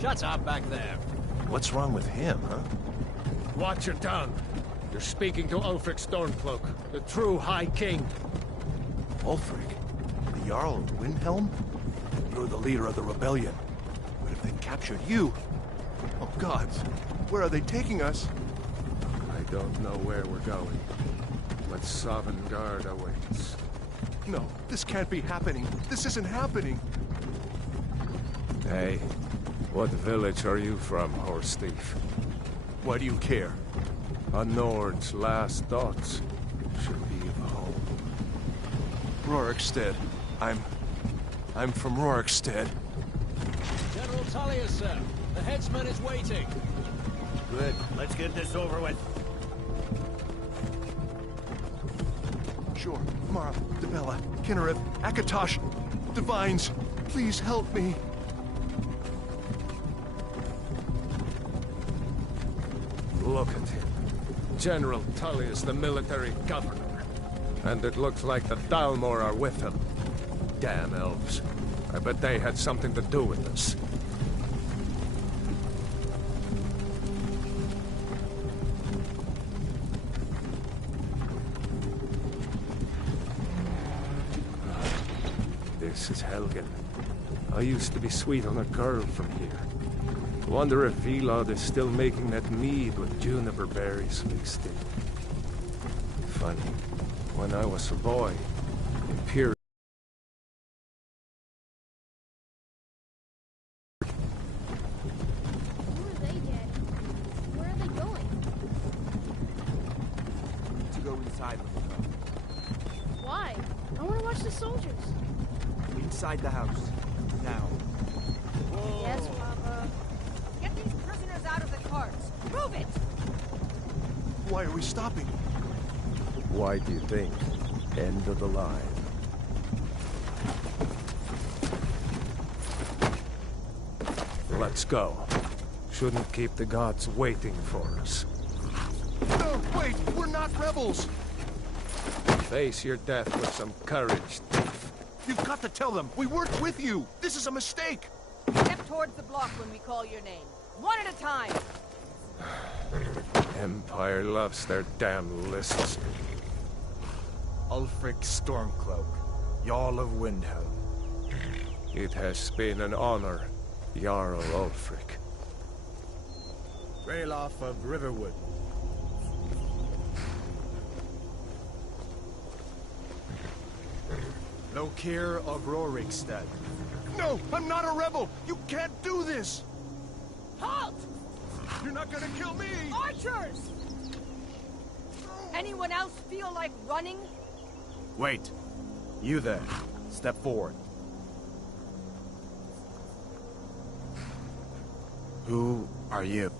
Shut up back there. What's wrong with him, huh? Watch your tongue. You're speaking to Ulfric Stormcloak, the true High King. Ulfric? The Jarl of Windhelm? You're the leader of the rebellion. What if they captured you? Oh gods, where are they taking us? I don't know where we're going, but Sovngarde awaits. No, this can't be happening. This isn't happening. Hey, what village are you from, horse thief? Why do you care? A Nord's last thoughts should be of home. Rorikstead. I'm from Rorikstead. General Tullius, sir. The headsman is waiting. Good. Let's get this over with. Sure. Mara, Debella, Kinnereth, Akatosh, Divines, please help me. Look at him. General Tullius, the military governor. And it looks like the Dalmor are with him. Damn elves. I bet they had something to do with this. This is Helgen. I used to be sweet on a girl from here. Wonder if Vilod is still making that mead with juniper berries mixed in. Funny, when I was a boy, Imperial... Who are they, Daddy? Where are they going? To go inside with them. Why? I want to watch the soldiers. Inside the house. Now. Yes, Papa. Get these prisoners out of the carts. Move it! Why are we stopping? Why do you think? End of the line. Let's go. Shouldn't keep the gods waiting for us. No, wait! We're not rebels! Face your death with some courage, thief. You've got to tell them! We weren't with you! This is a mistake! Step towards the block when we call your name. One at a time. Empire loves their damn lists. Ulfric Stormcloak, Jarl of Windhelm. It has been an honor, Jarl Ulfric. Ralof of Riverwood. Lokir of Rorikstead. No! I'm not a rebel! You can't do this! Halt! You're not gonna kill me! Archers! Anyone else feel like running? Wait. You there. Step forward. Who are you?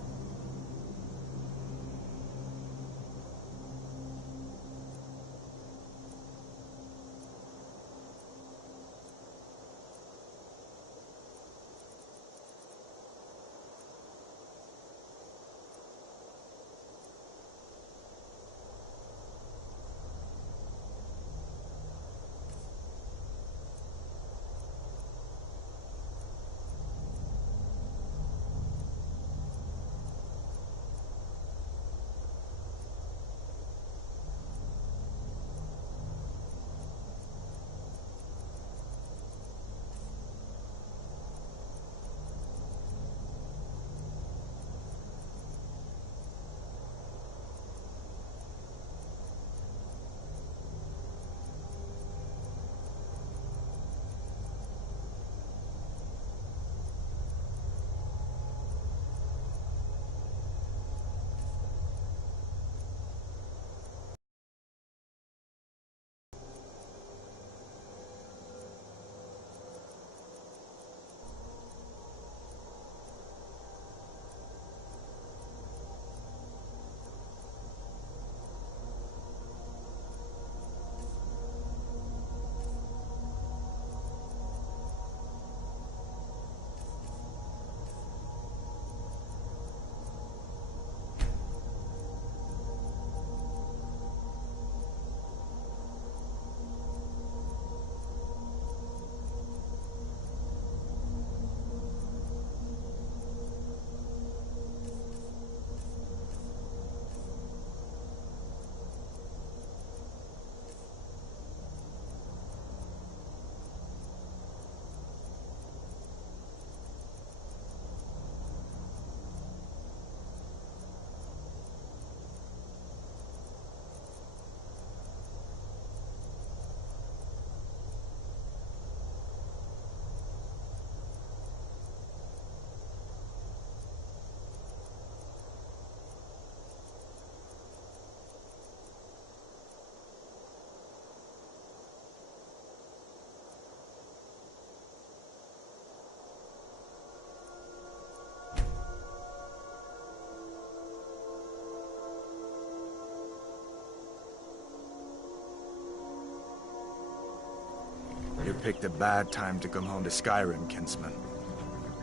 You picked a bad time to come home to Skyrim, kinsman.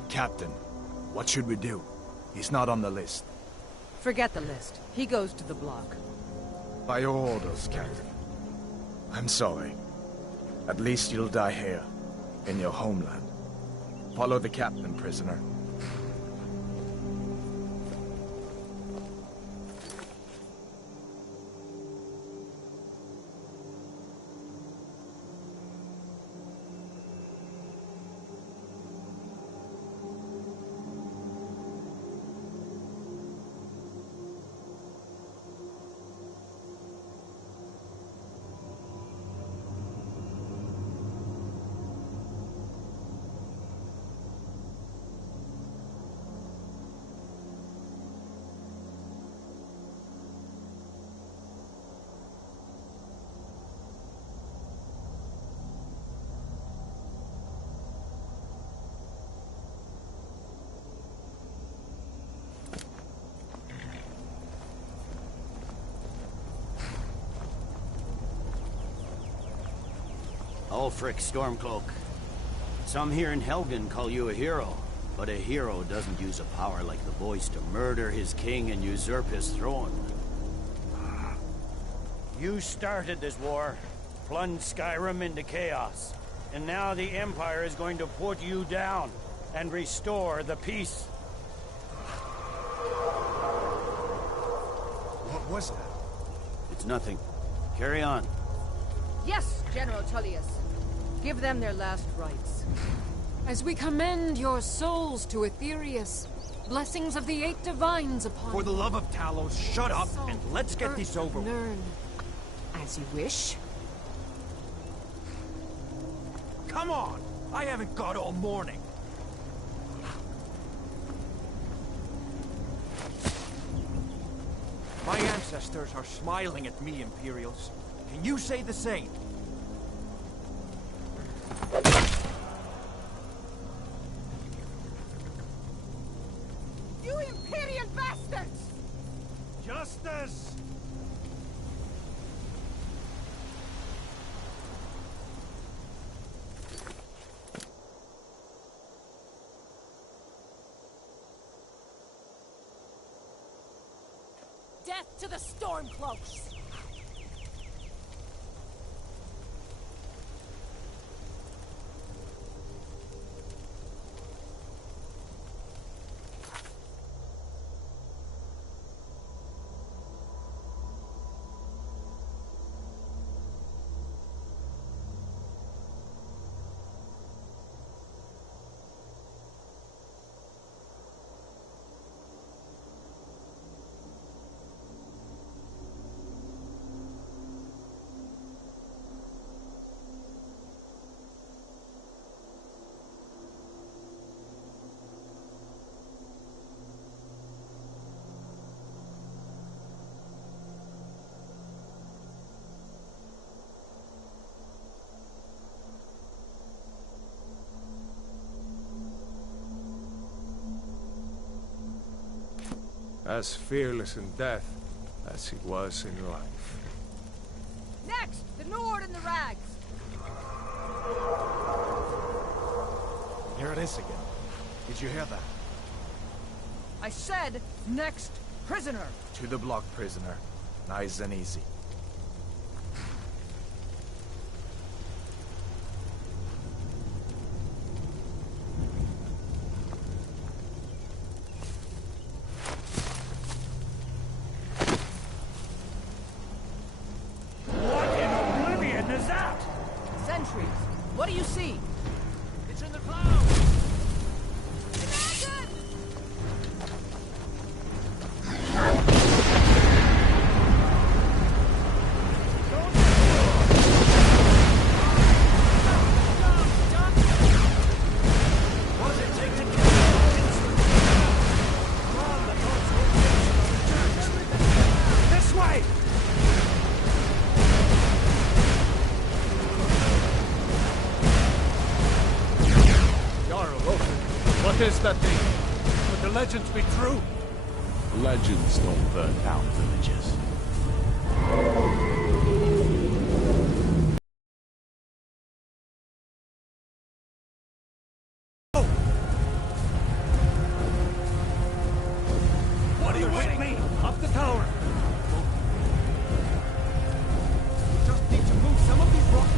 Captain, what should we do? He's not on the list. Forget the list. He goes to the block. By your orders, Captain. I'm sorry. At least you'll die here, in your homeland. Follow the captain, prisoner. Ulfric Stormcloak. Some here in Helgen call you a hero, but a hero doesn't use a power like the voice to murder his king and usurp his throne. You started this war, plunged Skyrim into chaos, and now the Empire is going to put you down and restore the peace. What was that? It's nothing. Carry on. Yes, General Tullius. Give them their last rites. As we commend your souls to Aetherius, blessings of the 8 divines upon For the love of Talos, shut up Salt, and let's get this earth, over with. Nirn. As you wish. Come on! I haven't got all morning. My ancestors are smiling at me, Imperials. Can you say the same? You Imperial bastards! Justice! Death to the Stormcloaks! As fearless in death as he was in life. Next, the Nord and the Rags! Here it is again. Did you hear that? I said, next, prisoner! To the block, prisoner. Nice and easy. What in oblivion is that? Sentries, what do you see? It's in the clouds! What does it take to kill you? Come on, the gods will return. This way! Jarl Ulfric, what is that thing? Could the legends be true? Legends don't burn down villages. With me! Up the tower! Just need to move some of these rocks.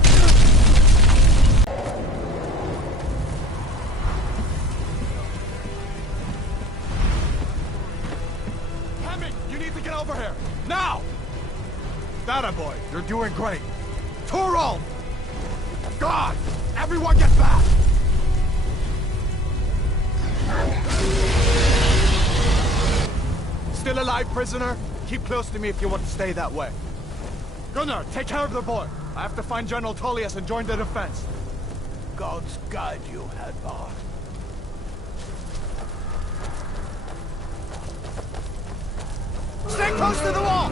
You need to get over here! Now! That boy, you're doing great. Torol! God! Everyone get back! Still alive, prisoner? Keep close to me if you want to stay that way. Gunnar, take care of the boy. I have to find General Tullius and join the defense. Gods guide you, Hadvar. Stay close to the wall!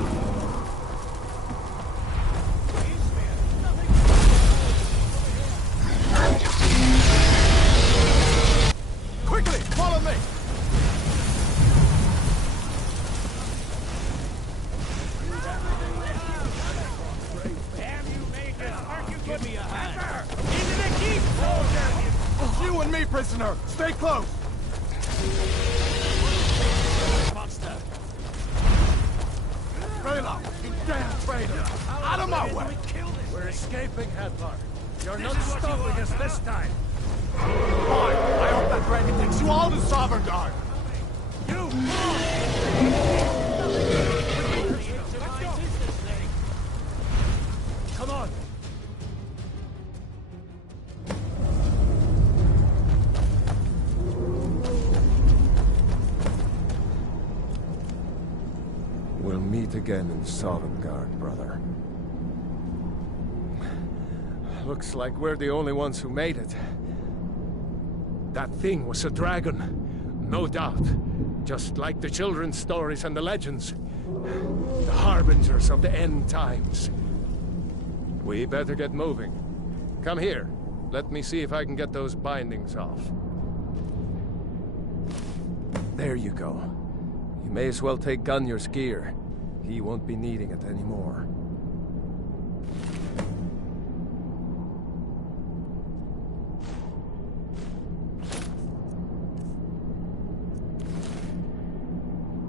Quickly, follow me! Damn you, Magus! Aren't you give me a hand? Into the keep, soldier! You and me, prisoner! Stay close! Monster! Rayla, you damn traitor! Out of my way! We're escaping, Hadvar. You're not stopping us this time. Fine! I hope that dragon takes you all to Sovereign Guard! You! Come on! We'll meet again in Sovngarde, brother. Looks like we're the only ones who made it. That thing was a dragon, no doubt. Just like the children's stories and the legends. The harbingers of the end times. We better get moving. Come here. Let me see if I can get those bindings off. There you go. You may as well take Gunnar's gear. He won't be needing it anymore.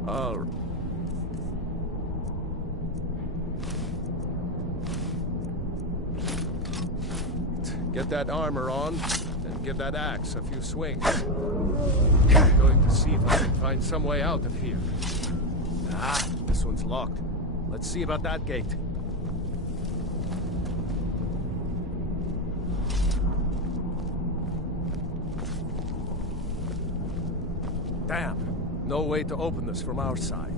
All right. Get that armor on, and give that axe a few swings. I'm going to see if I can find some way out of here. Ah, this one's locked. Let's see about that gate. Damn, no way to open this from our side.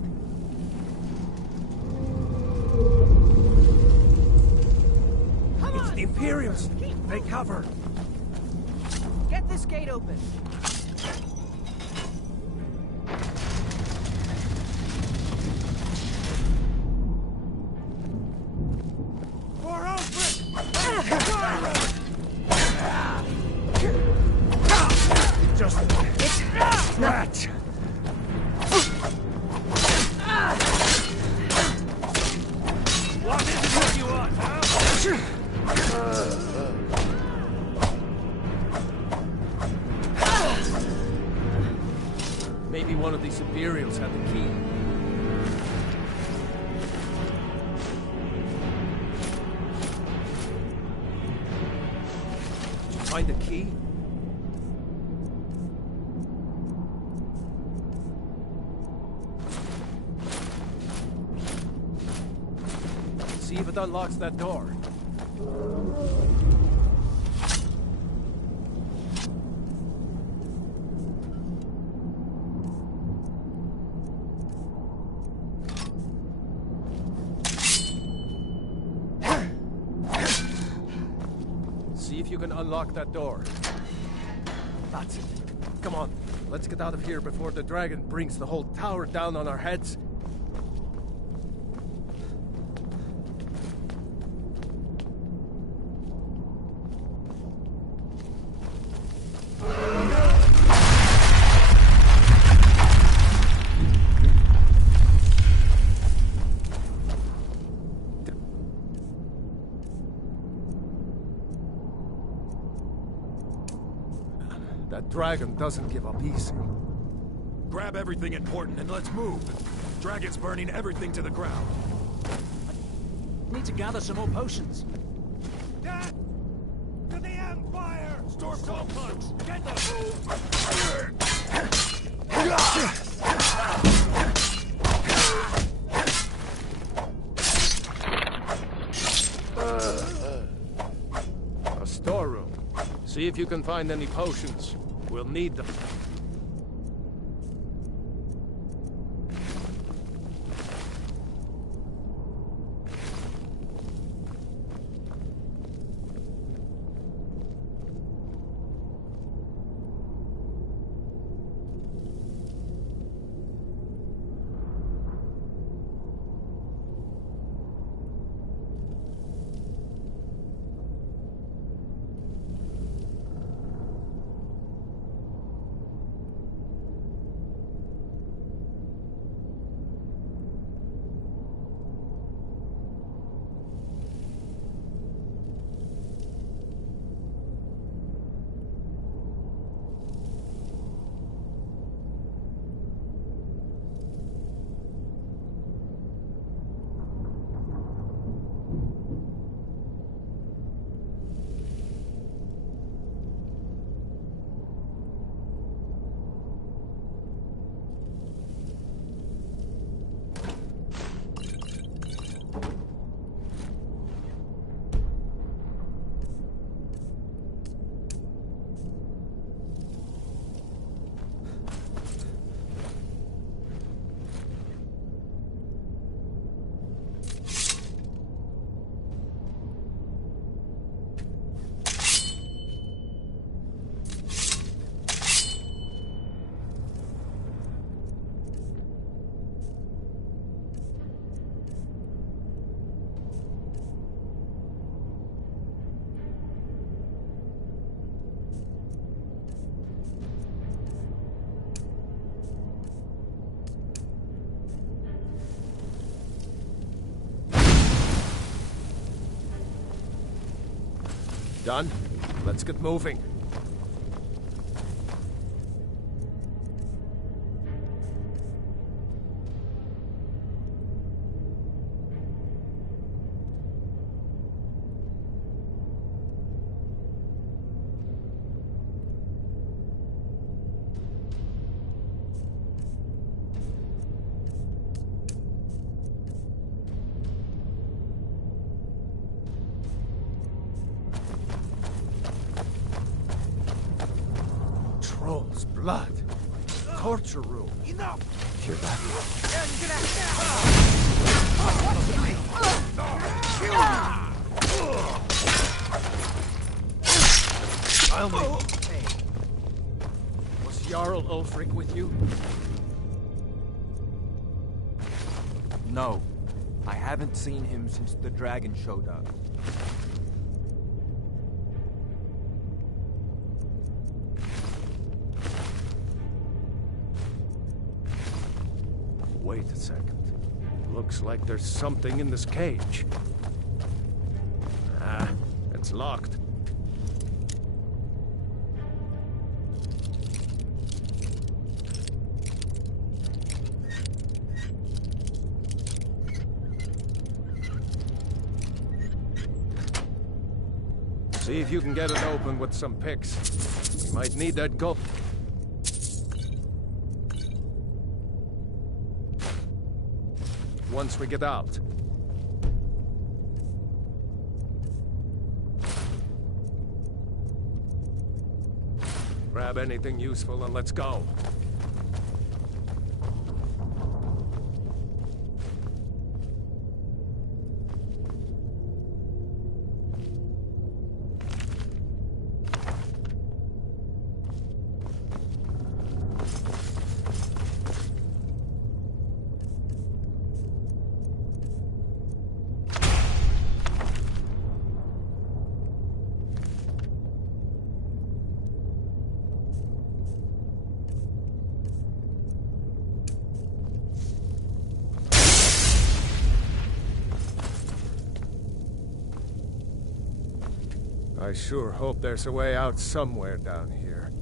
It's the Imperials! They cover! Get this gate open. For Ulfric! Just... scratch! What is it that you want, huh? Maybe one of these Imperials had the key. Did you find the key? See if it unlocks that door. See if you can unlock that door. That's it. Come on, let's get out of here before the dragon brings the whole tower down on our heads. That dragon doesn't give up easy. Grab everything important and let's move. dragon's burning everything to the ground. Need to gather some more potions. Death to the Empire! Stormcloak punch! Get them! A storeroom. See if you can find any potions. We'll need them. Done? Let's get moving. Blood. Torture room. Enough! Hear that? I'll make you pay. Was Jarl Ulfric with you? No. I haven't seen him since the dragon showed up. Wait a second. Looks like there's something in this cage. Ah, it's locked. See if you can get it open with some picks. We might need that gold. Once we get out. Grab anything useful and let's go. I sure hope there's a way out somewhere down here.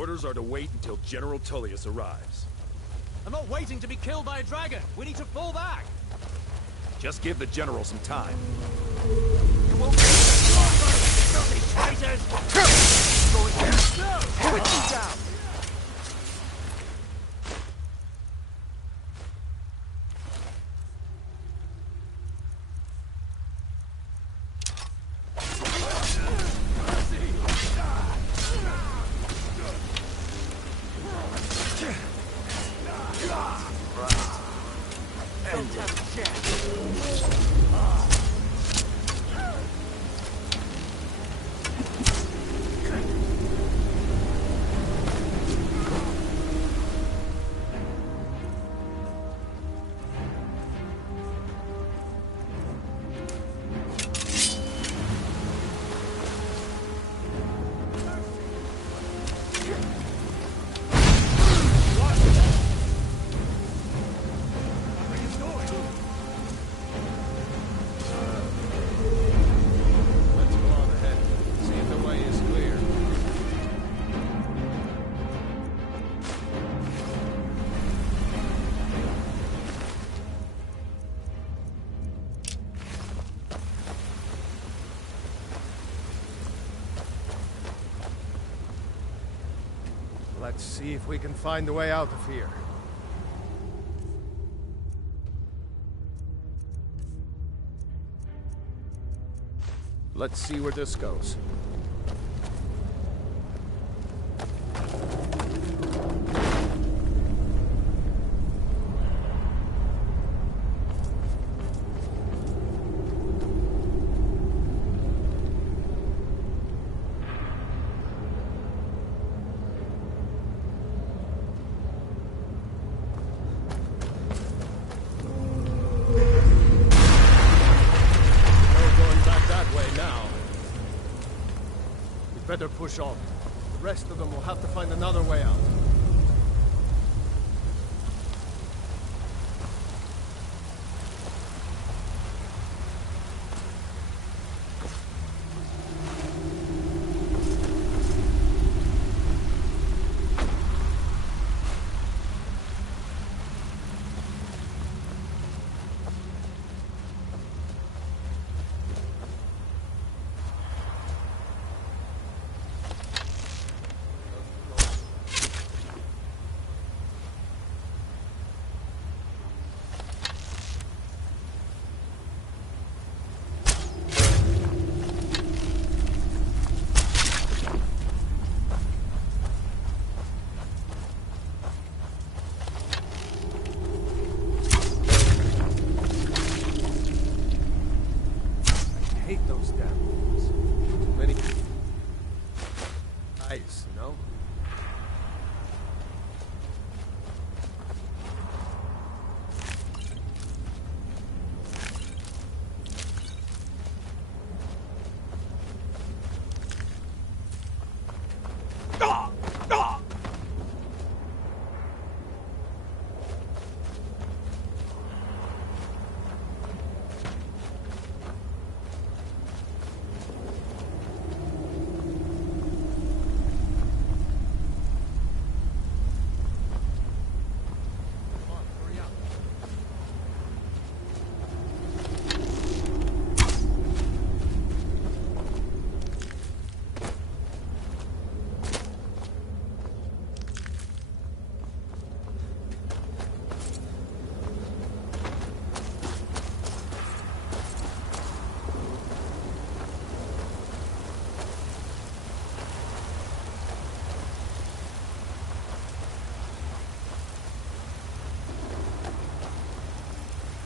Orders are to wait until General Tullius arrives. I'm not waiting to be killed by a dragon. We need to fall back. Just give the General some time. Traitors! Going down! Put me down! Let's see if we can find a way out of here. Let's see where this goes. Better push on. The rest of them will have to find another way out.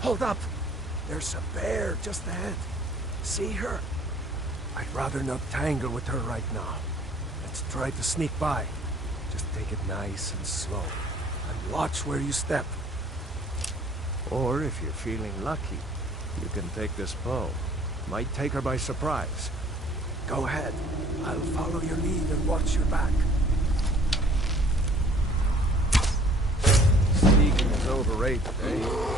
Hold up! There's a bear just ahead. See her? I'd rather not tangle with her right now. Let's try to sneak by. Just take it nice and slow. And watch where you step. Or if you're feeling lucky, you can take this bow. Might take her by surprise. Go ahead. I'll follow your lead and watch your back. Sneaking is overrated, eh?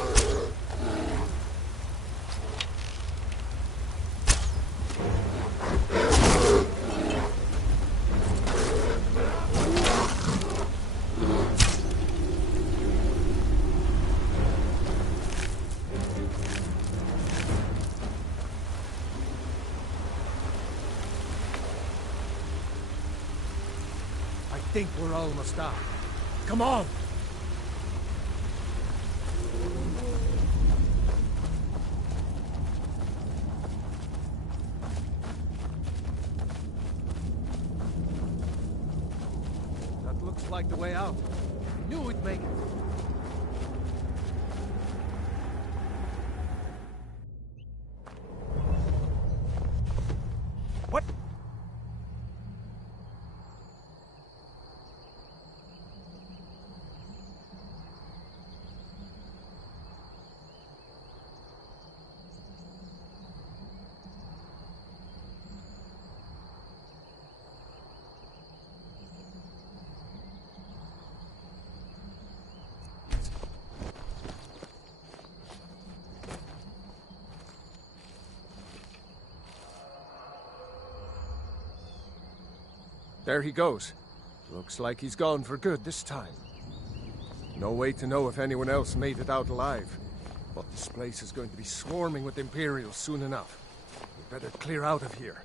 think we're almost out. Come on! That looks like the way out. Knew we'd make it. What? There he goes. Looks like he's gone for good this time. No way to know if anyone else made it out alive. But this place is going to be swarming with Imperials soon enough. We better clear out of here.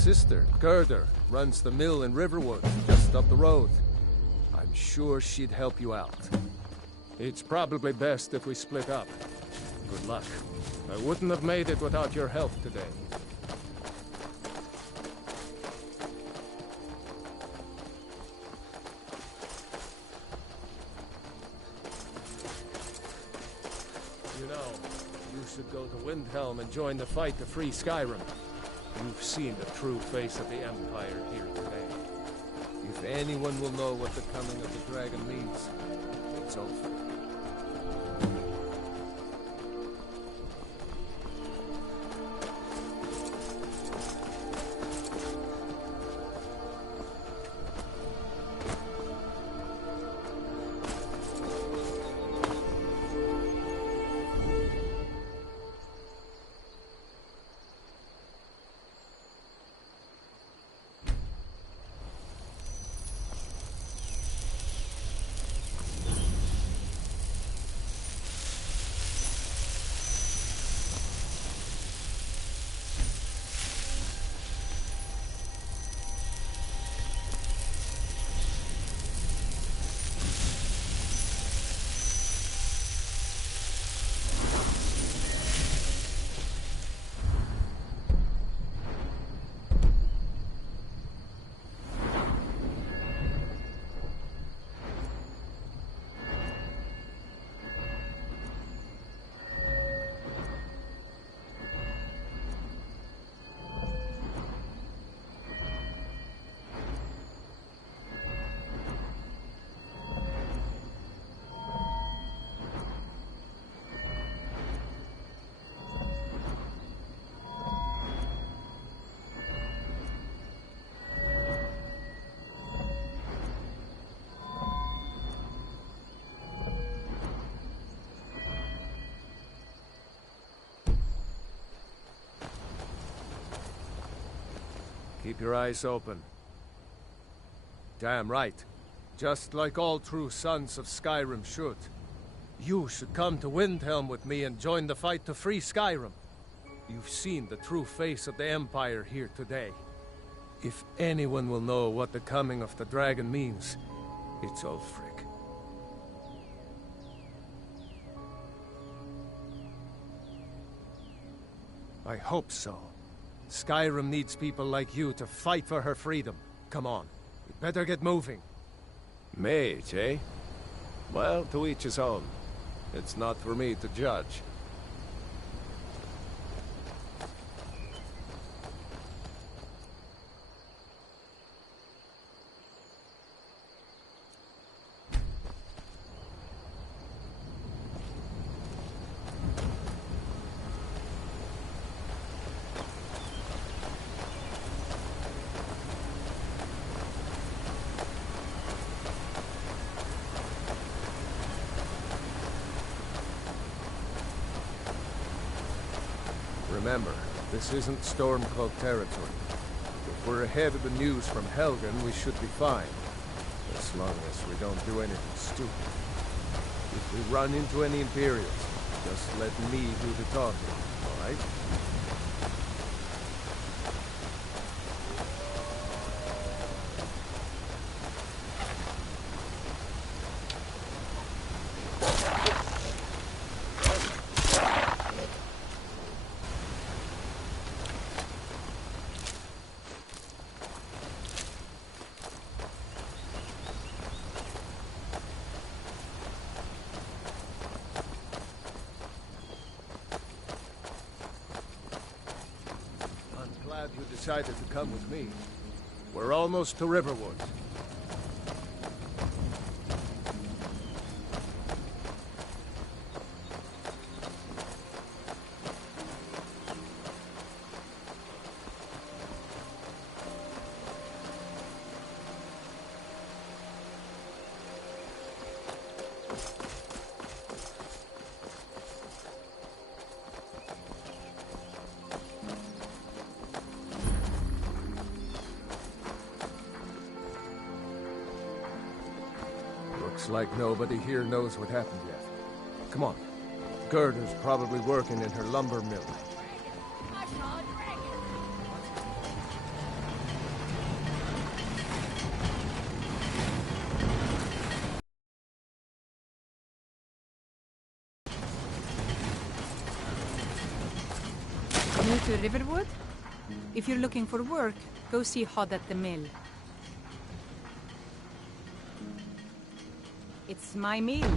sister, Gerda, runs the mill in Riverwood, just up the road. I'm sure she'd help you out. It's probably best if we split up. Good luck. I wouldn't have made it without your help today. You know, you should go to Windhelm and join the fight to free Skyrim. You've seen the true face of the Empire here today. If anyone will know what the coming of the dragon means, it's over. Keep your eyes open. Damn right. Just like all true sons of Skyrim should. You should come to Windhelm with me and join the fight to free Skyrim. You've seen the true face of the Empire here today. If anyone will know what the coming of the dragon means, it's Ulfric. I hope so. Skyrim needs people like you to fight for her freedom. Come on, we better get moving. Mage, eh? Well, to each his own. It's not for me to judge. Remember, this isn't Stormcloak territory. If we're ahead of the news from Helgen, we should be fine. As long as we don't do anything stupid. If we run into any Imperials, just let me do the talking, alright? Glad you decided to come with me. We're almost to Riverwood. Looks like nobody here knows what happened yet. Come on. Gerda's probably working in her lumber mill. to Riverwood? If you're looking for work, go see Hod at the mill. It's my mill.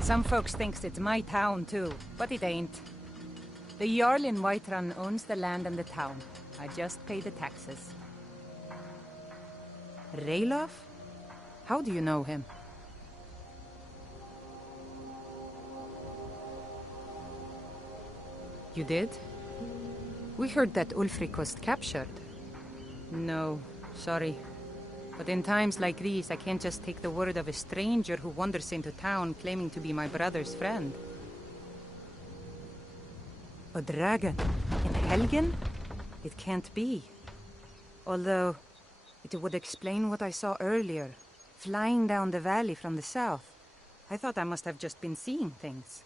Some folks thinks it's my town too, but it ain't. The Jarl in Whiterun owns the land and the town. I just pay the taxes. Ralof? How do you know him? You did? We heard that Ulfric was captured. No, sorry. But in times like these, I can't just take the word of a stranger who wanders into town claiming to be my brother's friend. A dragon? In Helgen? It can't be. Although, it would explain what I saw earlier, flying down the valley from the south. I thought I must have just been seeing things.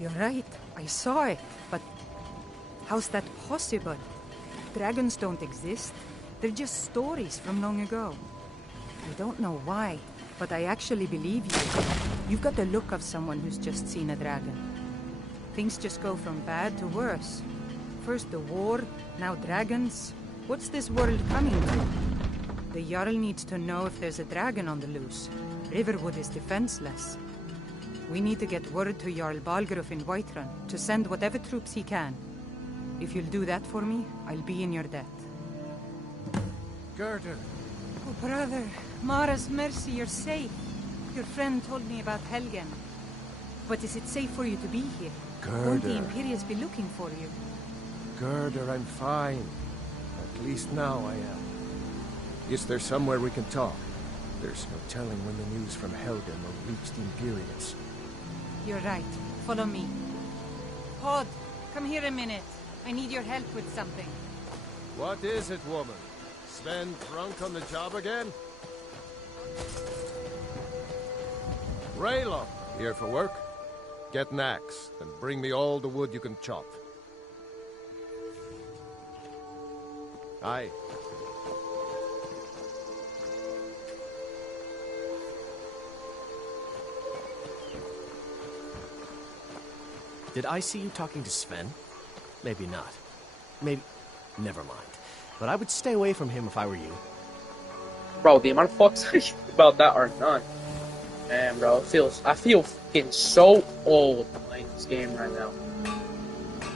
You're right, I saw it, but how's that possible? Dragons don't exist. They're just stories from long ago. I don't know why, but I actually believe you. You've got the look of someone who's just seen a dragon. Things just go from bad to worse. First the war, now dragons. What's this world coming to? The Jarl needs to know if there's a dragon on the loose. Riverwood is defenseless. We need to get word to Jarl Balgruuf in Whiterun to send whatever troops he can. If you'll do that for me, I'll be in your debt. Gerda! Oh, brother. Mara's mercy, you're safe. Your friend told me about Helgen. But is it safe for you to be here? Won't the Gerda. Imperials be looking for you? Gerda, I'm fine. At least now I am. Is there somewhere we can talk? There's no telling when the news from Helgen will reach the Imperials. You're right. Follow me. Hod, come here a minute. I need your help with something. What is it, woman? Sven drunk on the job again? Raylo, here for work? Get an axe, and bring me all the wood you can chop. Aye. Did I see you talking to Sven? Maybe not. Maybe... Never mind. But I would stay away from him if I were you. Bro, the amount of fucks about that are none. Man, bro, I feel fucking so old playing this game right now.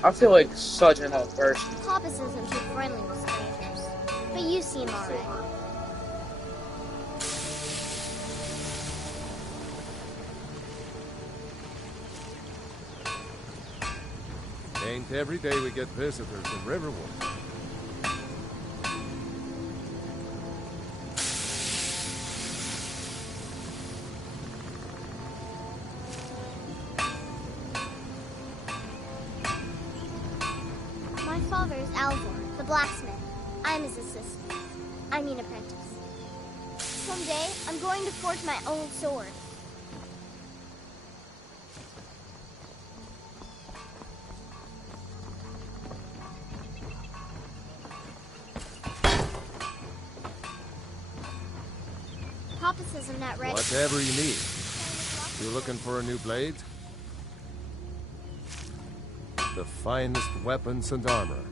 I feel like such an old person. Papas isn't too friendly with strangers, but you seem alright. Ain't every day we get visitors in Riverwood. My father is Alvor, the blacksmith. I'm his assistant. I mean apprentice. Someday, I'm going to forge my own sword. Papa says I'm not ready. Whatever you need. You looking for a new blade? The finest weapons and armor.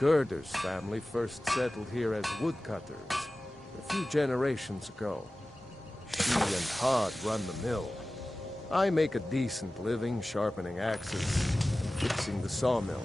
Gerder's family first settled here as woodcutters a few generations ago. She and Hod run the mill. I make a decent living sharpening axes and fixing the sawmill.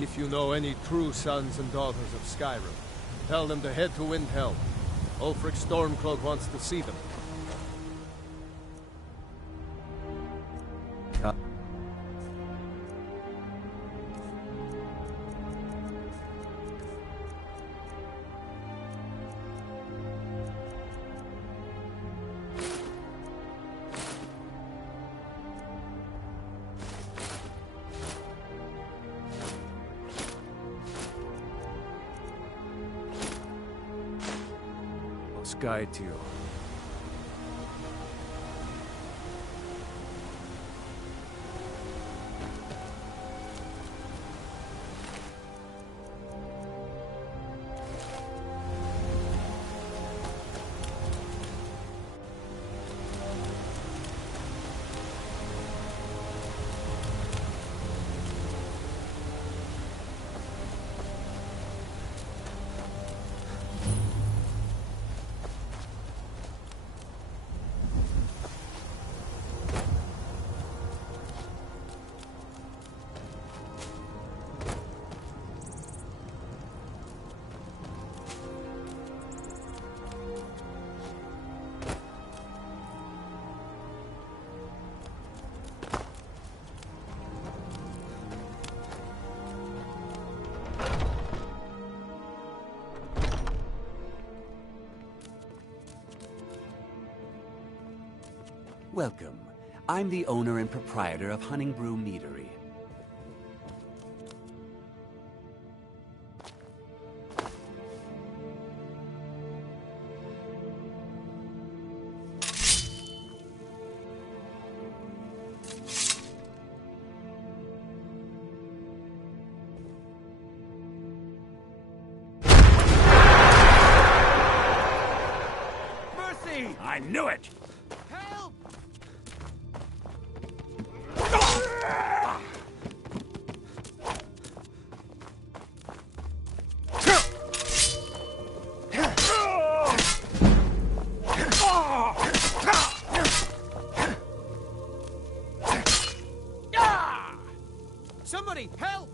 If you know any true sons and daughters of Skyrim, tell them to head to Windhelm. Ulfric Stormcloak wants to see them. Guide to you. Welcome. I'm the owner and proprietor of Honningbrew Meadery. Mercy! I knew it! Help! Somebody, help!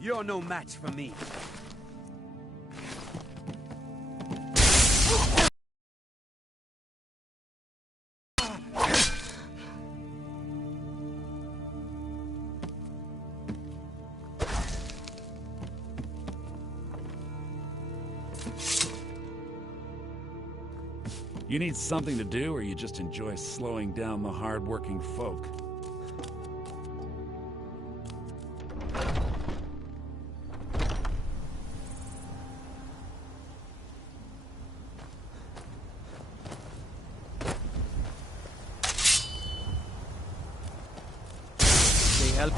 You're no match for me. You need something to do, or you just enjoy slowing down the hard-working folk? They help.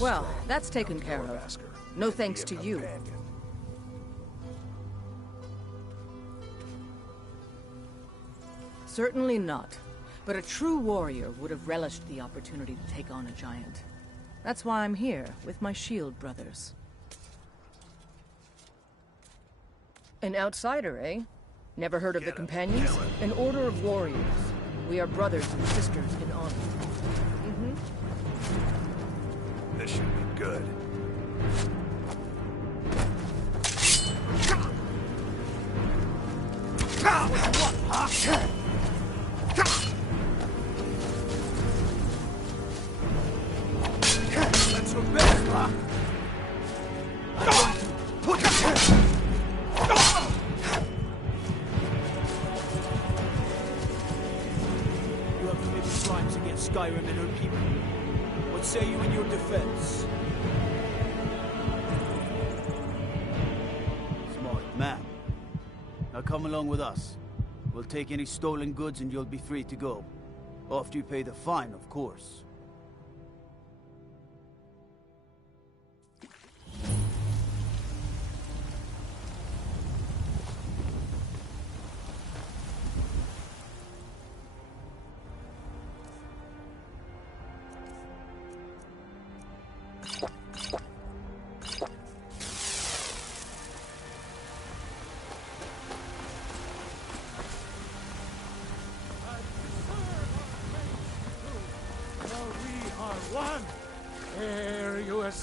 Well, that's taken care of. No thanks to you. Certainly not. But a true warrior would have relished the opportunity to take on a giant. That's why I'm here, with my shield brothers. An outsider, eh? Never heard of the Companions? An order of warriors. We are brothers and sisters in honor. This should be good. That's your best, huh? You have committed crimes against Skyrim and her people. What say you in your defense? Smart man. Now come along with us. We'll take any stolen goods and you'll be free to go. After you pay the fine, of course.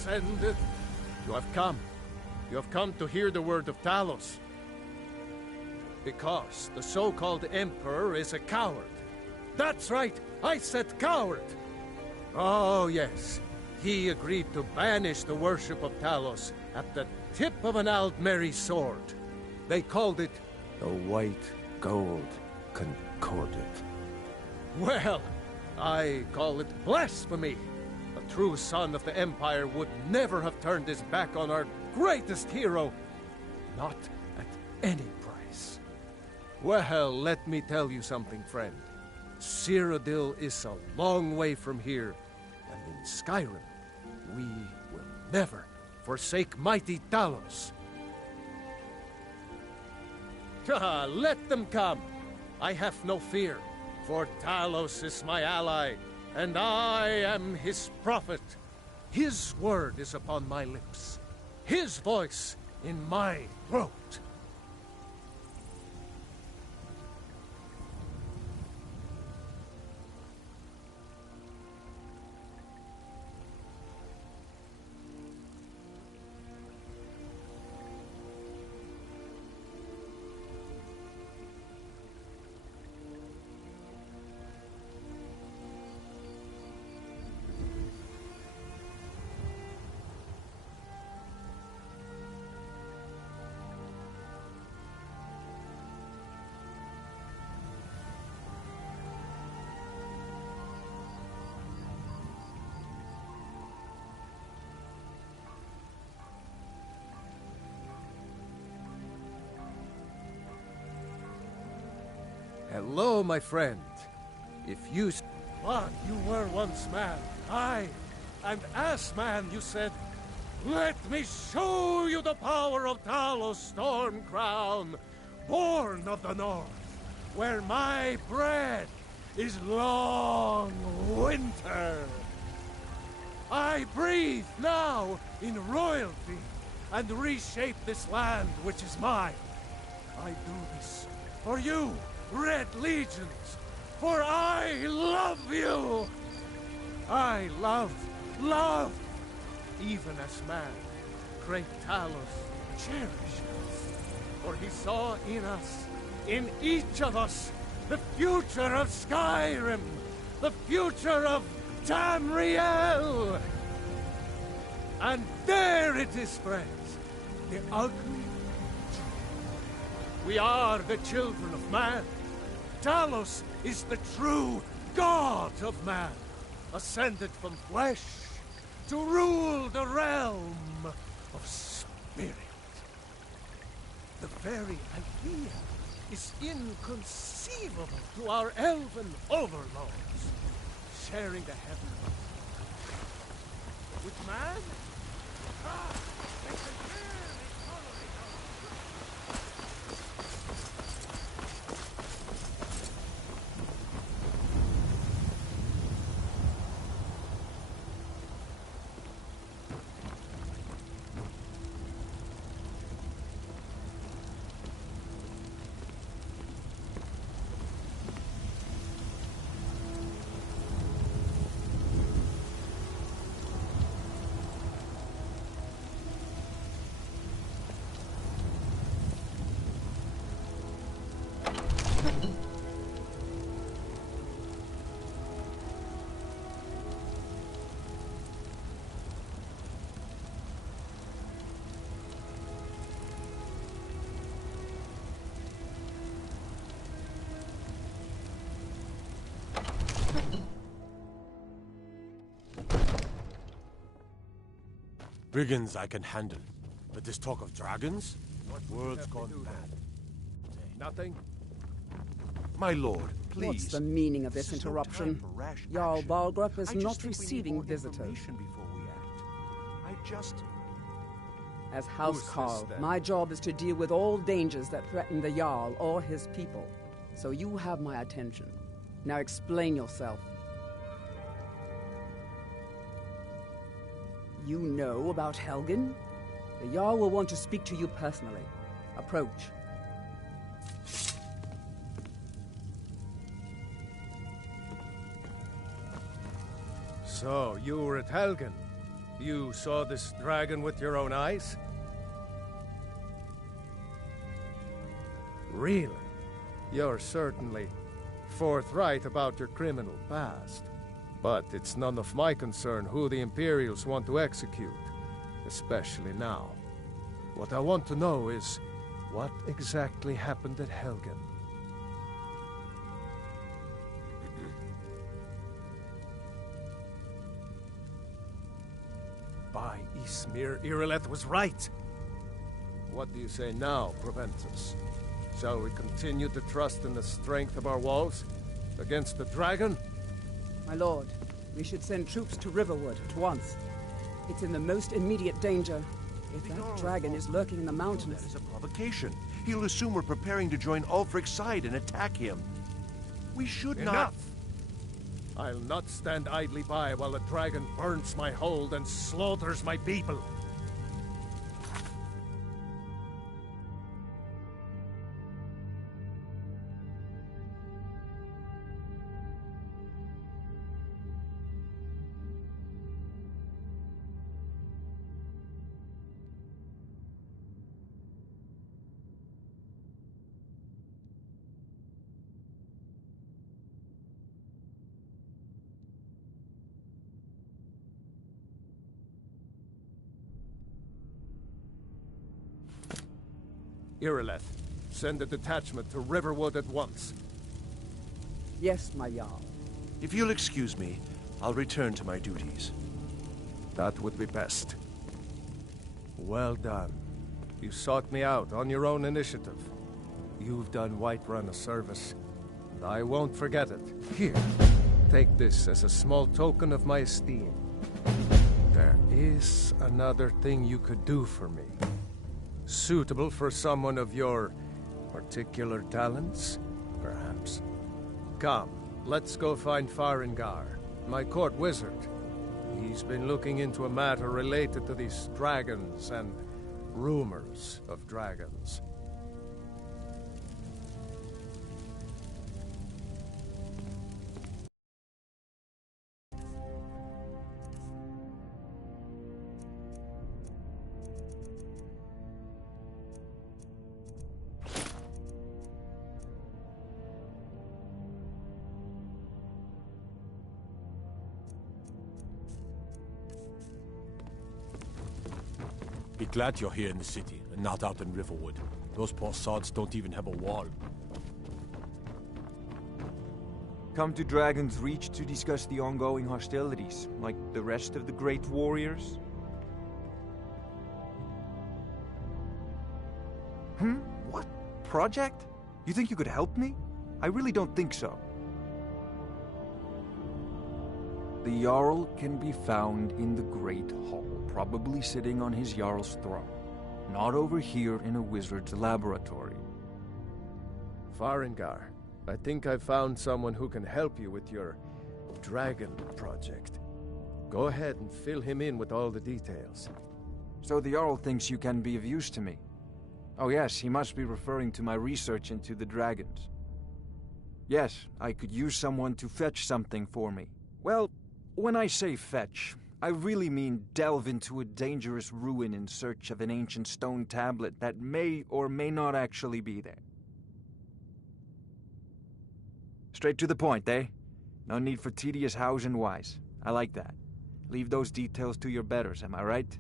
ascended. You have come. You have come to hear the word of Talos. Because the so-called Emperor is a coward. That's right, I said coward! Oh yes, he agreed to banish the worship of Talos at the tip of an Aldmeri sword. They called it The White Gold Concordat. Well, I call it blasphemy. A true son of the Empire would never have turned his back on our greatest hero. Not at any price. Well, let me tell you something, friend. Cyrodiil is a long way from here, and in Skyrim, we will never forsake mighty Talos. Let them come. I have no fear, for Talos is my ally, and I am his prophet. His word is upon my lips, his voice in my throat. Hello, my friend. If you... But you were once man. Aye. And as man, you said, "Let me show you the power of Talos Storm Crown, born of the North, where my bread is long winter. I breathe now in royalty and reshape this land which is mine. I do this for you, Red Legions, for I love you! I love, even as man, great Talos cherished us, for he saw in us, in each of us, the future of Skyrim, the future of Tamriel! And there it is, friends, the ugly truth. We are the children of man. Talos is the true god of man, ascended from flesh to rule the realm of spirit. The very idea is inconceivable to our elven overlords, sharing the heavens with man. They can barely tolerate Brigands I can handle, but this talk of dragons? World's gone mad. Nothing? My lord, please. What's the meaning of this interruption? Jarl Balgrup is not receiving visitors. As Housecarl, my job is to deal with all dangers that threaten the Jarl or his people. So you have my attention. Now explain yourself. You know about Helgen? The Jarl will want to speak to you personally. Approach. So, you were at Helgen. You saw this dragon with your own eyes? Really? You're certainly forthright about your criminal past. But it's none of my concern who the Imperials want to execute, especially now. What I want to know is, what exactly happened at Helgen? By Ismir, Irileth was right! What do you say now, Proventus? Shall we continue to trust in the strength of our walls against the dragon? My lord, we should send troops to Riverwood at once. It's in the most immediate danger. If that dragon is lurking in the mountains... That is a provocation. He'll assume we're preparing to join Ulfric's side and attack him. We should not... Enough! I'll not stand idly by while the dragon burns my hold and slaughters my people. Irileth, send a detachment to Riverwood at once. Yes, my Jarl. If you'll excuse me, I'll return to my duties. That would be best. Well done. You sought me out on your own initiative. You've done Whiterun a service, and I won't forget it. Here, take this as a small token of my esteem. There is another thing you could do for me. Suitable for someone of your particular talents, perhaps. Come, let's go find Farengar, my court wizard. He's been looking into a matter related to these dragons and rumors of dragons. Be glad you're here in the city, and not out in Riverwood. Those poor sods don't even have a wall. Come to Dragon's Reach to discuss the ongoing hostilities, like the rest of the great warriors? What? Project? You think you could help me? I really don't think so. The Jarl can be found in the Great Hall, probably sitting on his Jarl's throne. Not over here in a wizard's laboratory. Farengar, I think I found someone who can help you with your dragon project. Go ahead and fill him in with all the details. So the Jarl thinks you can be of use to me. Oh yes, he must be referring to my research into the dragons. Yes, I could use someone to fetch something for me. Well, when I say fetch, I really mean delve into a dangerous ruin in search of an ancient stone tablet that may or may not actually be there. Straight to the point, eh? No need for tedious hows and whys. I like that. Leave those details to your betters, am I right?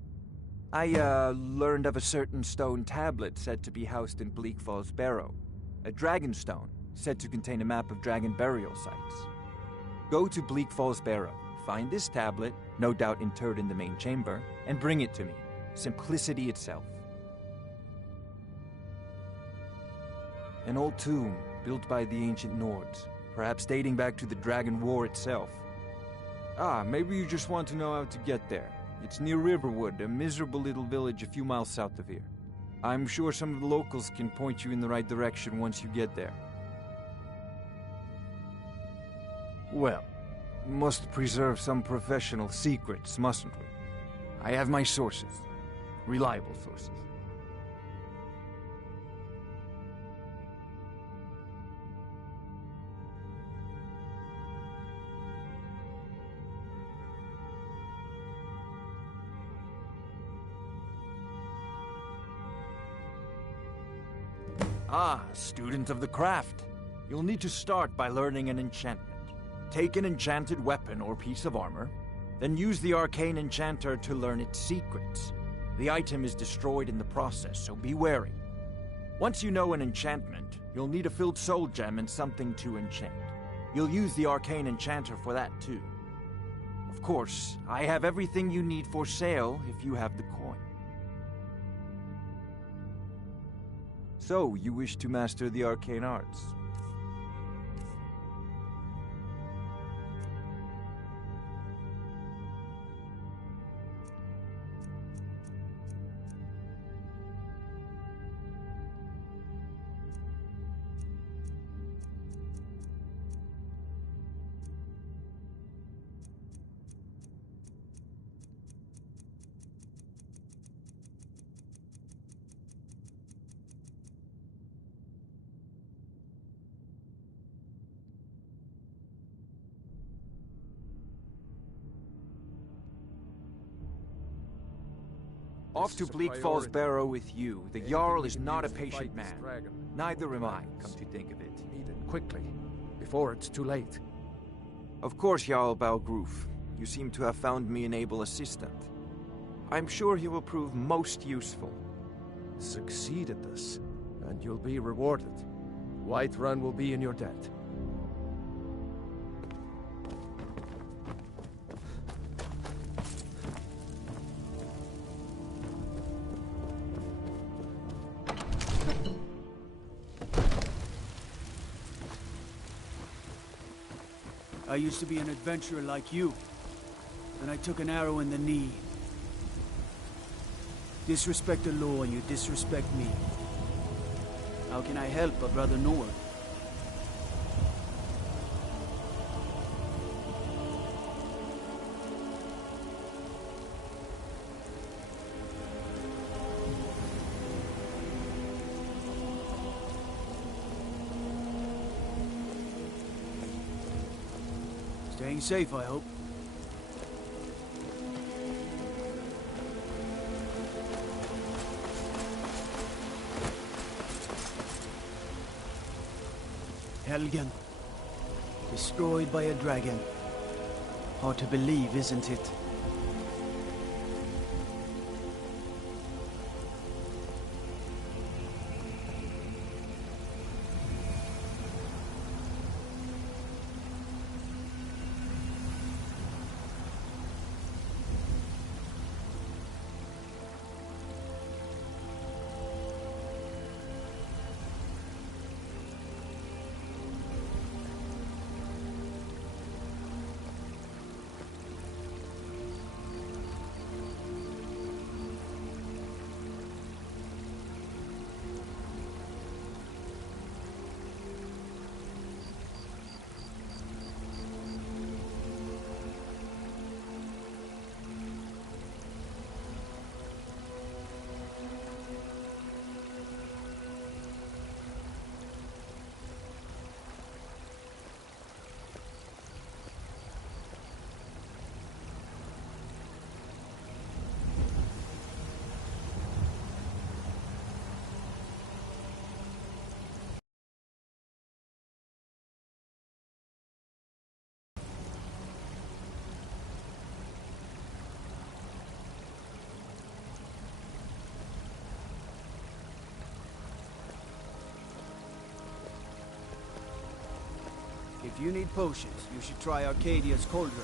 I, learned of a certain stone tablet said to be housed in Bleak Falls Barrow. A dragon stone, said to contain a map of dragon burial sites. Go to Bleak Falls Barrow, find this tablet, no doubt interred in the main chamber, and bring it to me. Simplicity itself. An old tomb, built by the ancient Nords, perhaps dating back to the Dragon War itself. Ah, maybe you just want to know how to get there. It's near Riverwood, a miserable little village a few miles south of here. I'm sure some of the locals can point you in the right direction once you get there. Well, must preserve some professional secrets, mustn't we? I have my sources. Reliable sources. Ah, student of the craft. You'll need to start by learning an enchantment. Take an enchanted weapon or piece of armor, then use the arcane enchanter to learn its secrets. The item is destroyed in the process, so be wary. Once you know an enchantment, you'll need a filled soul gem and something to enchant. You'll use the arcane enchanter for that too. Of course, I have everything you need for sale if you have the coin. So, you wish to master the arcane arts? Off to Bleak Falls Barrow with you. The Jarl is not a patient man. Neither am I, come to think of it. Need it quickly, before it's too late. Of course, Jarl Balgroof. You seem to have found me an able assistant. I'm sure he will prove most useful. Succeed at this, and you'll be rewarded. Whiterun will be in your debt. I used to be an adventurer like you. Then I took an arrow in the knee. Disrespect the law and you disrespect me. How can I help a brother Nord? Staying safe, I hope. Helgen. Destroyed by a dragon. Hard to believe, isn't it? If you need potions, you should try Arcadia's cauldron.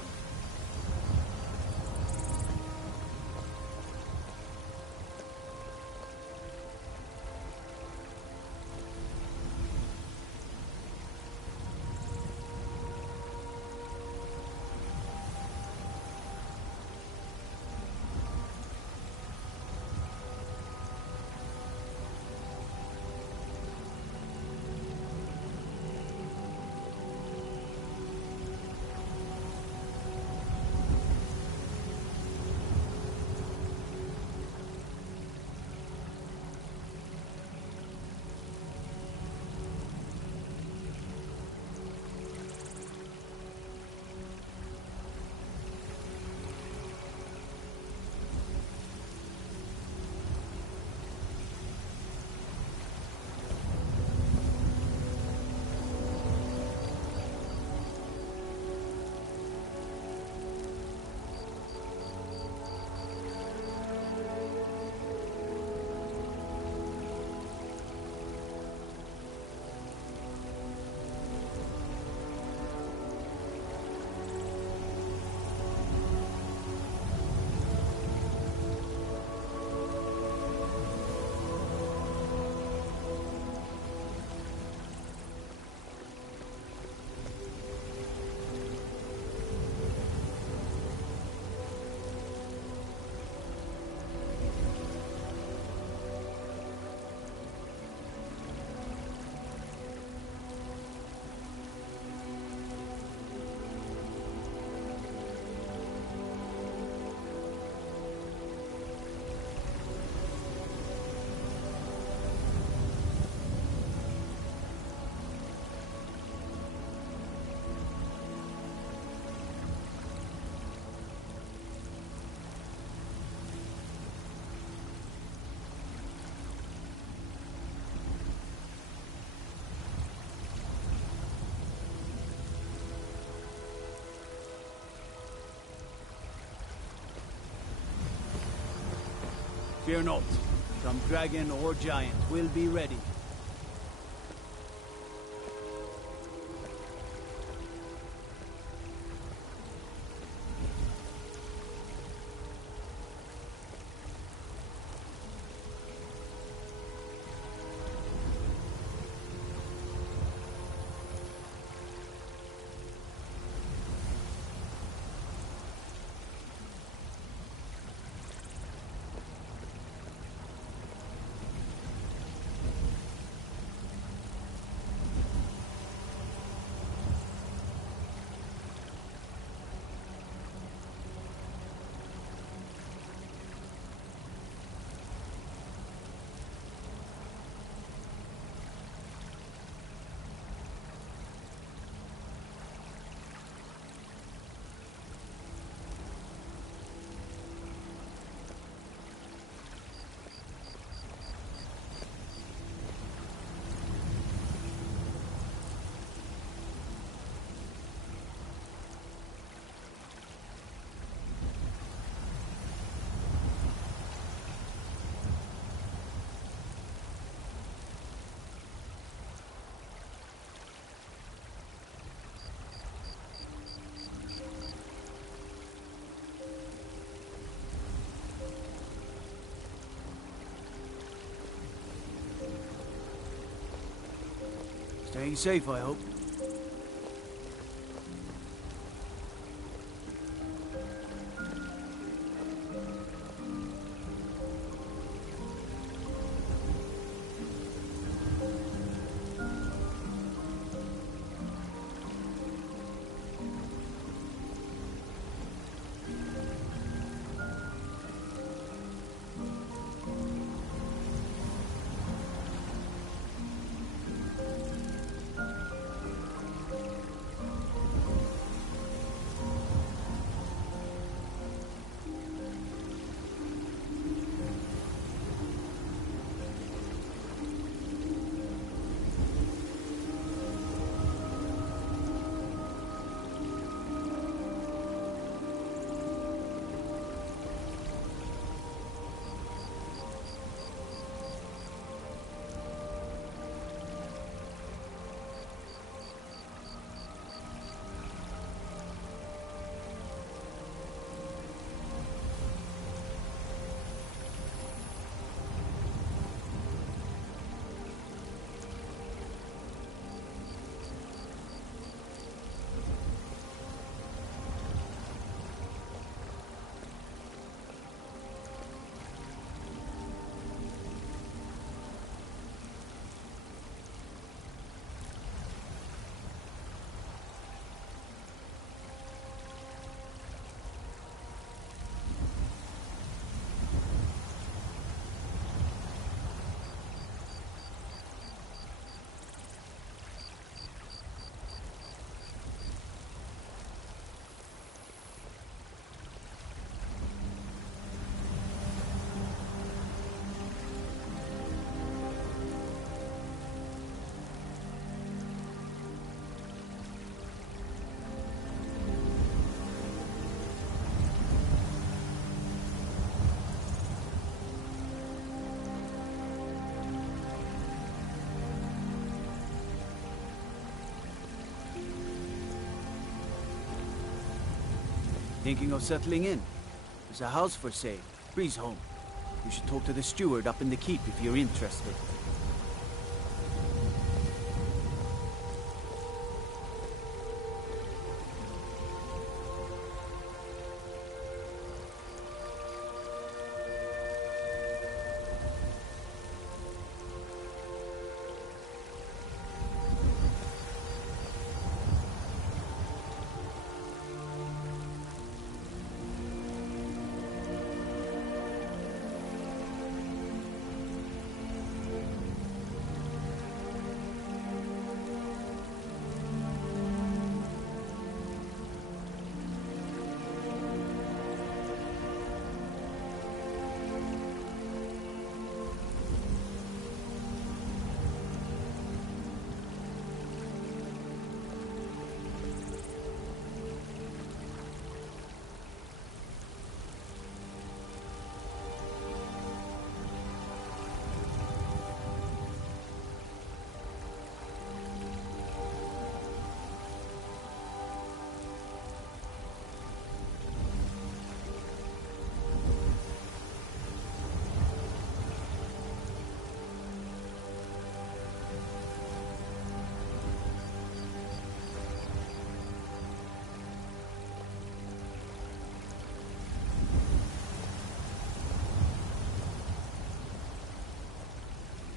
Fear not. Come dragon or giant, we'll be ready. Staying safe, I hope. Thinking of settling in? There's a house for sale. Breeze home. You should talk to the steward up in the keep if you're interested.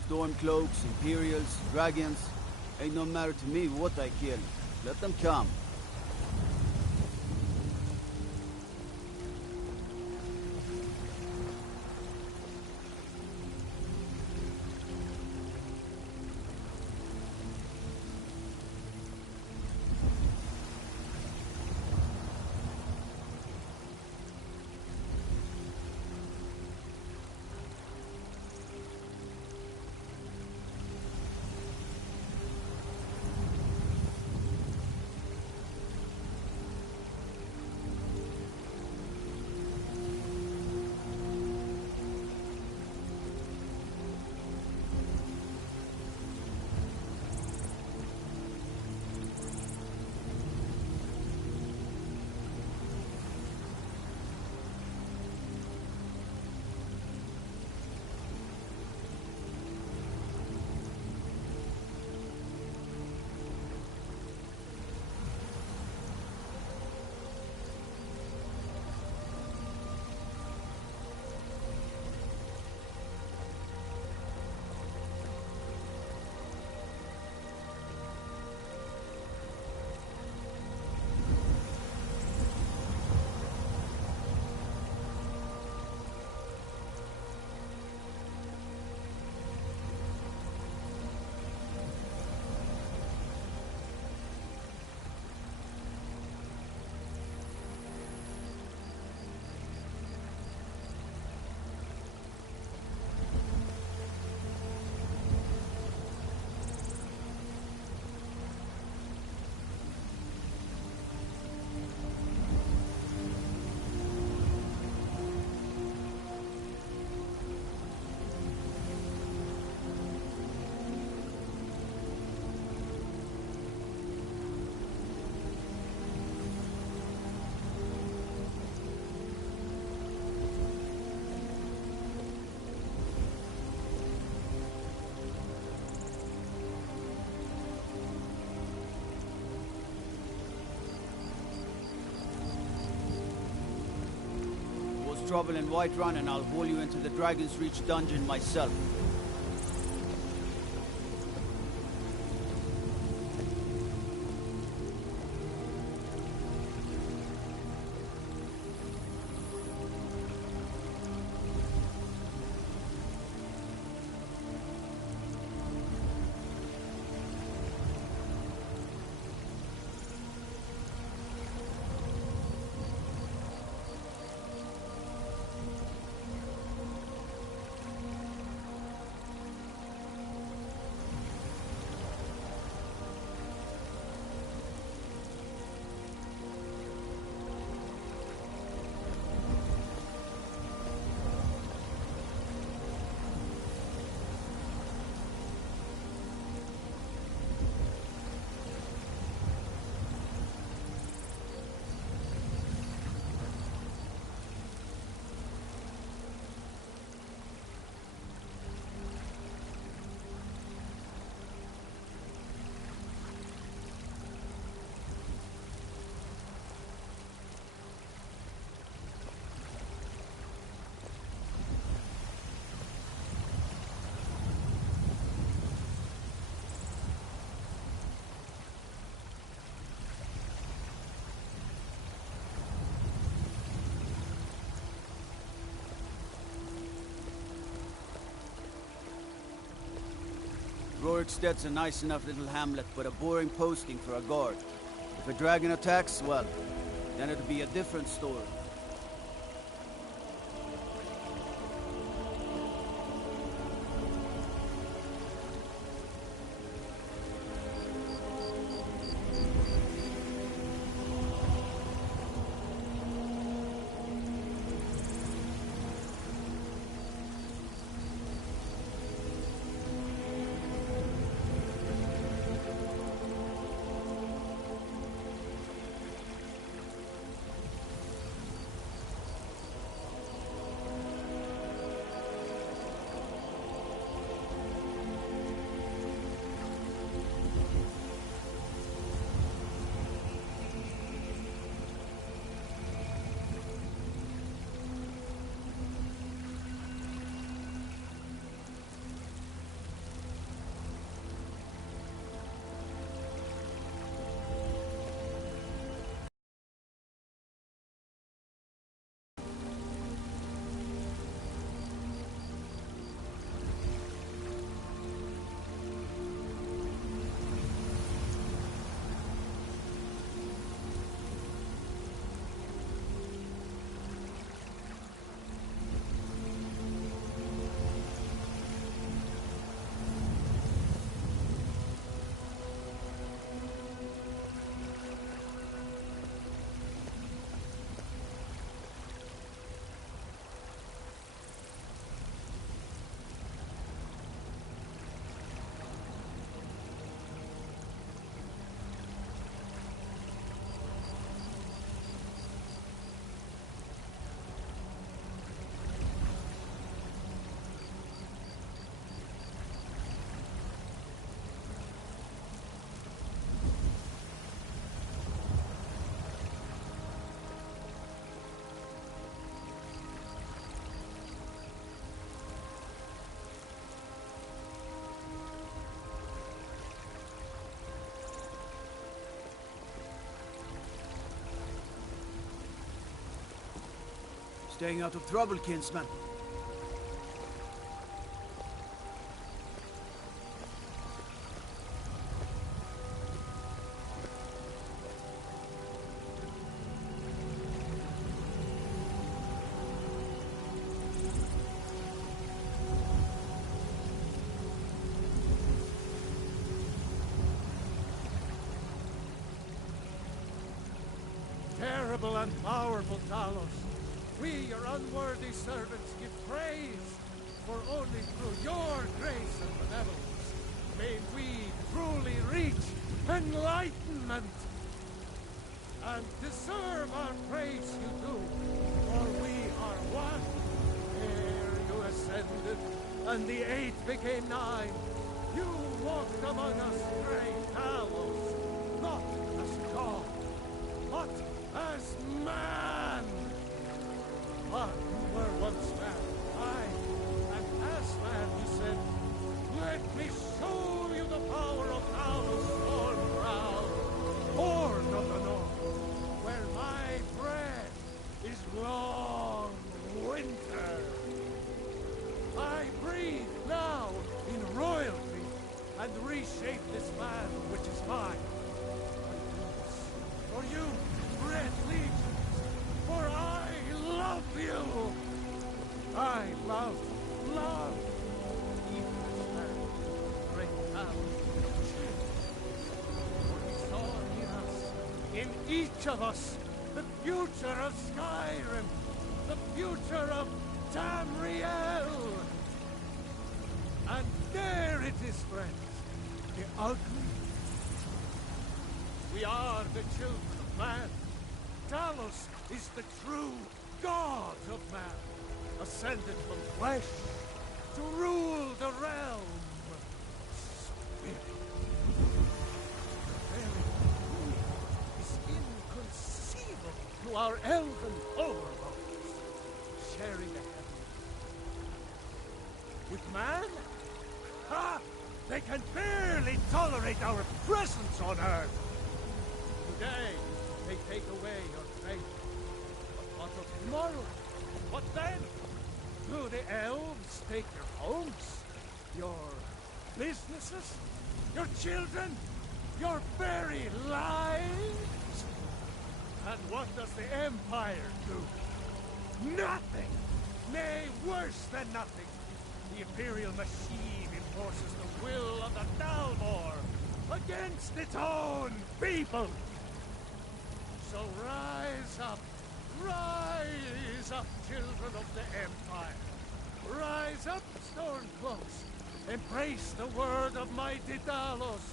Stormcloaks, Imperials, dragons. Ain't no matter to me what I kill. Let them come. Trouble in Whiterun, and I'll haul you into the Dragon's Reach dungeon myself. Rorikstead's a nice enough little hamlet, but a boring posting for a guard. If a dragon attacks, well, then it'll be a different story. Staying out of trouble, kinsman. Terrible and powerful Talos, we, your unworthy servants, give praise, for only through your grace and benevolence may we truly reach enlightenment. And deserve our praise you do, for we are one. Ere you ascended, and the 8 became 9, you walked among us, great Talos, not as God, but as man! But you were once man, aye, and as man you said, let me show you the power of Talos Stormcrown, born of the north, where my bread is long winter. I breathe now in royalty, and reshape this land which is mine. I do this for you, Red Legion, for I love you. I love even this man, great Talos. For he saw in us, in each of us, the future of Skyrim, the future of Tamriel. And there it is, friends, the ugly. We are the children of man. Talos is the true god of man, ascended from flesh to rule the realm. Spirit. The very being is inconceivable to our elven overlords, sharing a heaven. With man? Ha! They can barely tolerate our presence on Earth. Today, they take away your faith. But what of tomorrow? What then? Do the elves take your homes? Your businesses? Your children? Your very lives? And what does the Empire do? Nothing! Nay, worse than nothing. The Imperial machine enforces the will of the Dalmor against its own people. So rise up, children of the Empire. Rise up, Stormcloaks. Embrace the word of mighty Talos,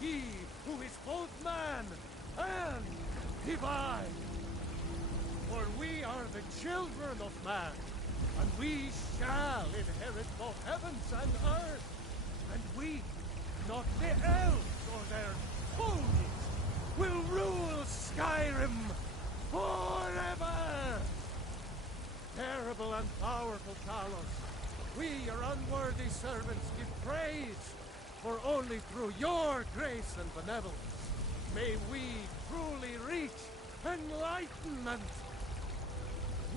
he who is both man and divine. For we are the children of man, and we shall inherit both heavens and earth. And we, not the elves or their ponies, will rule Skyrim forever! Terrible and powerful Talos, we, your unworthy servants, give praise, for only through your grace and benevolence may we truly reach enlightenment.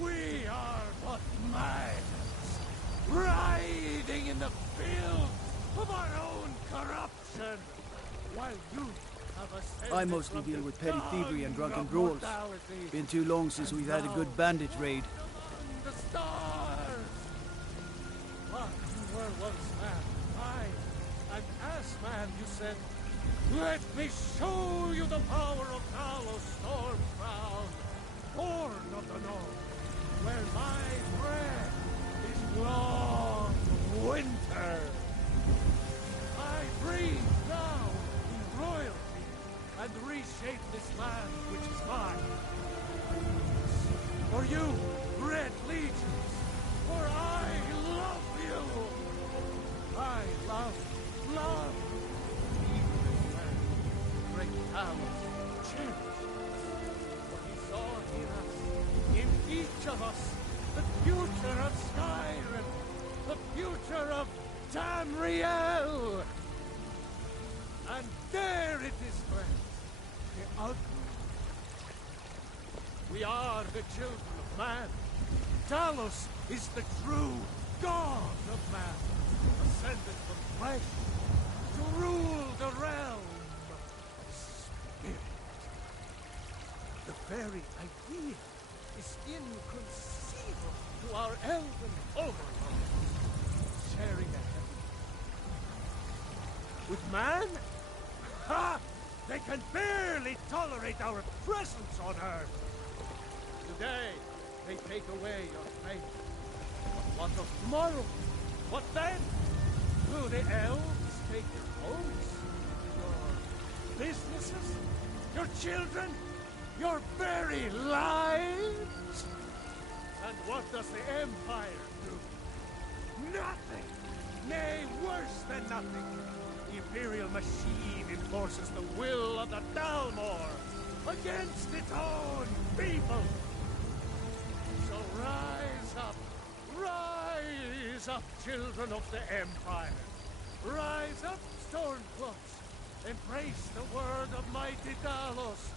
We are but minds, riding in the field of our own corruption, while you have ascended. I mostly deal with petty thievery and drunken brawls. Been too long since we've had a good bandit raid. The stars! But you were once man, aye, and as man you said, let me show you the power of Talos Stormcrown, born of the north, where my bread is long winter. I breathe now in royalty and reshape this land which is mine. For you, Red Legions, for I love you. I love even this man, great Talos, cherished. For he saw in us, in each of us, the future of Skyrim, the future of Tamriel. And there it is, friends, the ugly. We are the children of man, Talos is the true god of man, ascended from flesh to rule the realm of spirit. The very idea is inconceivable to our elven overlords, sharing a heaven. With man? Ha! They can barely tolerate our presence on Earth. Today, they take away your faith. But what of tomorrow? What then? Will the elves take your homes? Your businesses? Your children? Your very lives? And what does the Empire do? Nothing! Nay, worse than nothing. The Imperial machine enforces the will of the Dalmor against its own people. So rise up, children of the Empire. Rise up, Stormcloaks. Embrace the word of mighty Talos,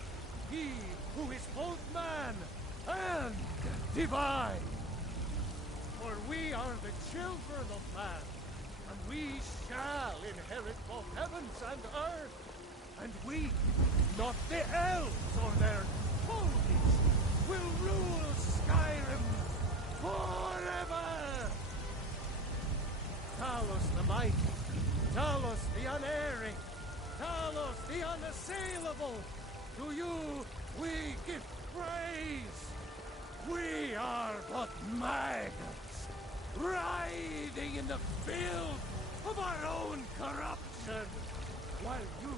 he who is both man and divine. For we are the children of man, and we shall inherit both heavens and earth. And we, not the elves or their ponies, will rule Skyrim forever! Talos the mighty, Talos the unerring, Talos the unassailable, to you we give praise! We are but maggots, writhing in the filth of our own corruption, while you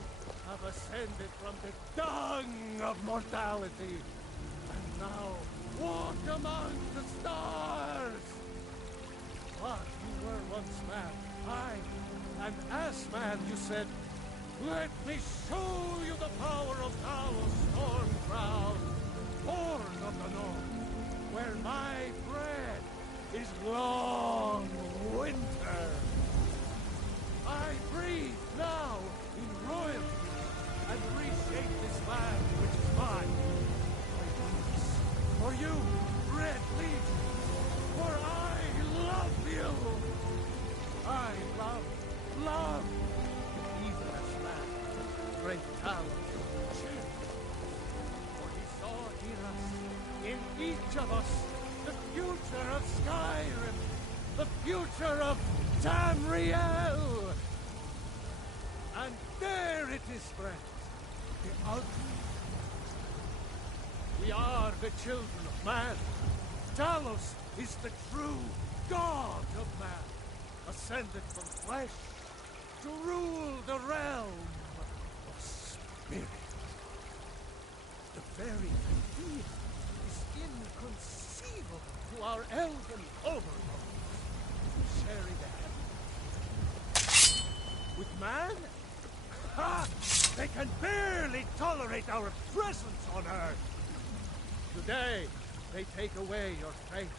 have ascended from the dung of mortality, and now walk among the stars. But you were once man, aye, and as man you said, let me show you the power of Talos Stormcrown, born of the North, where my bread is long winter. I breathe now in royalty and reshape this land which is mine. I do this for you, Red Legion, for I love you. I love, even as man, great Talos changed. For he saw in us, in each of us, the future of Skyrim, the future of Tamriel. And there it is, friends, the ultimate. We are the children of man. Talos is the true god of man, ascended from flesh to rule the realm of spirit. The very idea is inconceivable to our elven overlords, sharing a heaven. With man? Ha! They can barely tolerate our presence on Earth. Today, they take away your faith.